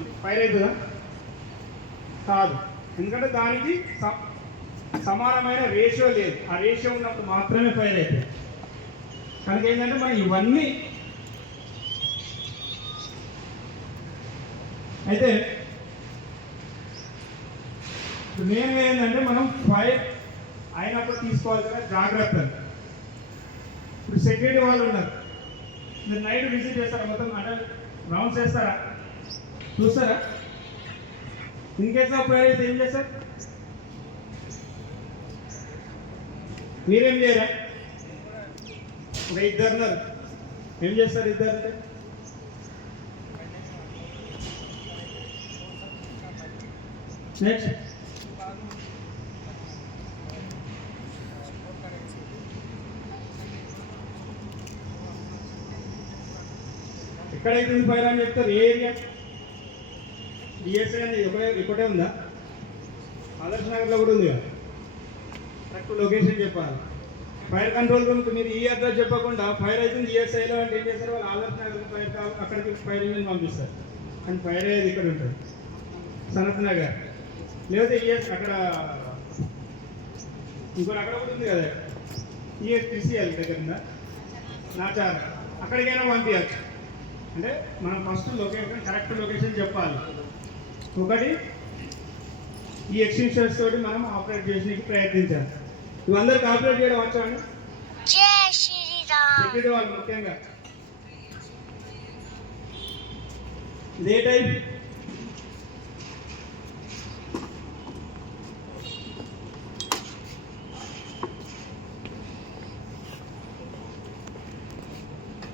తీసుకోండి, ఫైర్ అవుతుందా? కాదు, ఎందుకంటే దానికి సమానమైన రేషియో లేదు. ఆ రేషియో ఉన్నప్పుడు మాత్రమే ఫైర్ అవుతుంది. కనుక ఏంటంటే మనం ఇవన్నీ అయితే మెయిన్ ఏంటంటే మనం ఫైర్ అయినప్పుడు తీసుకోవాల్సిన జాగ్రత్తలు. ఇప్పుడు సెక్యూరిటీ వాళ్ళు ఉన్నారు, మీరు నైట్ విజిట్ చేస్తారా? మొత్తం అంటే రౌండ్స్ వేస్తారా? చూస్తారా? ఇన్ కేస్ ఆఫ్ ఫైర్ అయితే ఏం చేస్తారు? మీరేం చేయరా? ఒక ఇద్దరున్నారు, ఏం చేస్తారు ఇద్దరు అంటే? నెక్స్ట్ ఎక్కడైతే ఫైర్ అని చెప్తారు? ఏ ఏరియా? డిఎస్ఐ అనేది ఒకటే ఉందా? ఆదర్శ నగర్లో కూడా ఉంది కదా. కరెక్ట్ లొకేషన్ చెప్పాలి. ఫైర్ కంట్రోల్ రూమ్కి మీరు ఈ అడ్రస్ చెప్పకుండా ఫైర్ అవుతుంది డిఎస్ఐలో అంటే ఏం చేస్తారు? వాళ్ళు ఆదర్శ నగర్ ఫైర్ అక్కడికి ఫైర్ ఇంజిన్ పంపిస్తారు. కానీ ఫైర్ అయ్యేది ఇక్కడ ఉంటుంది, సనత్ నగర్, లేకపోతే అక్కడ ఇంకోటి అక్కడ కూడా ఉంది కదా, ఈఎస్పిసిఎల్ దగ్గర ఉందా, నాచార్, అక్కడికైనా పంపించచ్చు. అంటే మనం ఫస్ట్ లొకేషన్, కరెక్ట్ లొకేషన్ చెప్పాలి. ఒకటి, ఈ ఎక్స్టెన్షన్స్ తోటి మనం ఆపరేట్ చేసేందుకు ప్రయత్నించాలి. ఇవందరికి ఆపరేట్ చేయడం వచ్చా అండి? సెక్యూరిటీ వాళ్ళు ముఖ్యంగా ఇదే టైప్